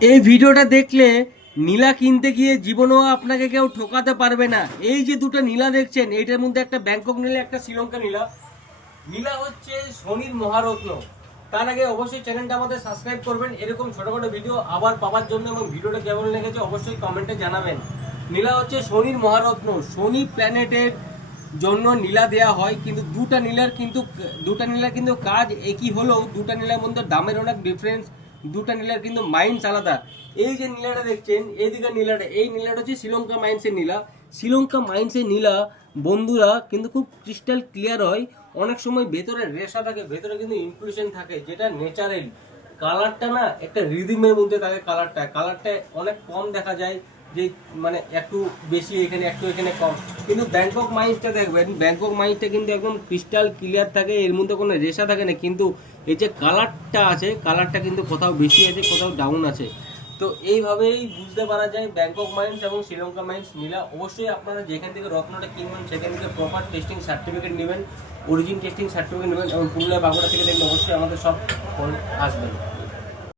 এই ভিডিওটা দেখলে নীলা কিনতে গিয়ে জীবনেও আপনাকে কেউ ঠকাতে পারবে না। এই যে দুটো নীলা দেখছেন, এইটার মধ্যে একটা ব্যাংকক নীলা, একটা শ্রীলঙ্কা নীলা। নীলা হচ্ছে শনির মহারত্ন। তার আগে অবশ্যই চ্যানেলটা আমাদের সাবস্ক্রাইব করবেন এরকম ছোটখাটো ভিডিও আবার পাওয়ার জন্য, এবং ভিডিওটা কেমন লেগেছে অবশ্যই কমেন্টে জানাবেন। নীলা হচ্ছে শনির মহারত্ন। শনি প্ল্যানেটের জন্য নীলা দেয়া হয়, কিন্তু দুটা নীলার কিন্তু কাজ একই হলেও দুটা নীলার মধ্যে দামের অনেক ডিফারেন্স। দুটা নীলার কিন্তু মাইন্ডস আলাদা। এই যে নীলাটা দেখছেন, এইদিকে নীলাটা, এই নীলাটা হচ্ছে শ্রীলঙ্কা মাইন্ডসের নীলা। শ্রীলঙ্কা মাইন্ডসের নীলা বন্ধুরা কিন্তু খুব ক্রিস্টাল ক্লিয়ার হয়। অনেক সময় ভেতরে রেশা থাকে, ভেতরে কিন্তু ইনক্লুশন থাকে, যেটা ন্যাচারাল। কালারটা না একটা রিদিমের মধ্যে থাকে। কালারটা অনেক কম দেখা যায়, যে মানে একটু বেশি এখানে, একটু এখানে কম। কিন্তু ব্যাংকক মাইন্সটা দেখবেন, ব্যাংকক মাইন্সটা কিন্তু একদম ক্রিস্টাল ক্লিয়ার থাকে, এর মধ্যে কোনো রেশা থাকে না। কিন্তু এই যে কালারটা আছে, কালারটা কিন্তু কোথাও বেশি আছে, কোথাও ডাউন আছে। তো এইভাবেই বুঝতে পারা যায় ব্যাংকক মাইন্স এবং শ্রীলঙ্কা মাইন্স নীলা। অবশ্যই আপনারা যেখান থেকে রত্নটা কিনবেন সেখান থেকে প্রপার টেস্টিং সার্টিফিকেট নেবেন, অরিজিন টেস্টিং সার্টিফিকেট নেবেন, এবং পুরুলিয়া বাঁকুড়া থেকে দেখলে অবশ্যই আমাদের সব ফোন আসবেন।